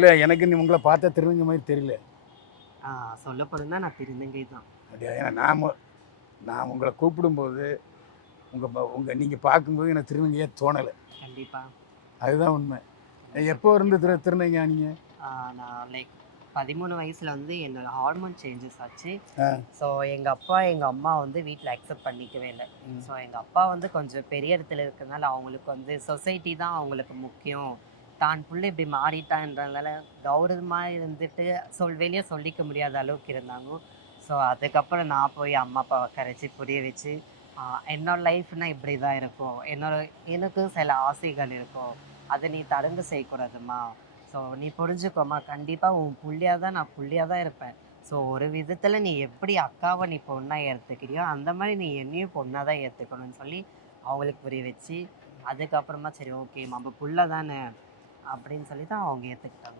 இல்லை எனக்கு நீ உங்களை பார்த்தா திருநங்கை மாதிரி தெரியல. சொல்ல போகிறேன்னா நான் திருநங்கை தான். அப்படியா? ஏன்னா நான் உங்களை கூப்பிடும்போது நீங்கள் பார்க்கும்போது எனக்கு திருநங்கையாக தோணலை. கண்டிப்பாக. அதுதான் உண்மை. எப்போ இருந்து திருநங்கையா நீங்கள்? நான் லைக் 13 வயசில் வந்து என்னோட ஹார்மோன் சேஞ்சஸ் ஆச்சு. ஆ. ஸோ எங்கள் அப்பா எங்கள் அம்மா வந்து வீட்டில் அக்செப்ட் பண்ணிக்கவே இல்லை. ஸோ எங்கள் அப்பா வந்து கொஞ்சம் பெரிய இடத்துல இருக்கிறதுனால அவங்களுக்கு வந்து சொசைட்டி தான் அவங்களுக்கு முக்கியம். தான் புள்ள இப்படி மாறிட்டான்றதுனால கௌரவமாக இருந்துட்டு வெளியே சொல்லிக்க முடியாத அளவுக்கு இருந்தாங்க. ஸோ அதுக்கப்புறம் நான் போய் அம்மா அப்பாவை கரைச்சி புரிய வச்சு என்னோட லைஃப்னா இப்படி தான் இருக்கும். எனக்கு சில ஆசைகள் இருக்கும். அதை நீ தடங்கு செய்யக்கூடாதும்மா. ஸோ நீ புரிஞ்சுக்கோமா, கண்டிப்பாக உன் புள்ளியாக தான் நான் புள்ளியாக தான் இருப்பேன். ஸோ ஒரு விதத்தில் நீ எப்படி அக்காவை நீ பொண்ணா ஏற்றுக்கிறியோ அந்த மாதிரி நீ என்னையும் பொண்ணாக தான் ஏற்றுக்கணும்னு சொல்லி அவங்களுக்கு புரிய வச்சு அதுக்கப்புறமா சரி ஓகே நம்ம புள்ள தானே அப்படின்னு சொல்லி தான் அவங்க ஏற்றுக்கிட்டாங்க.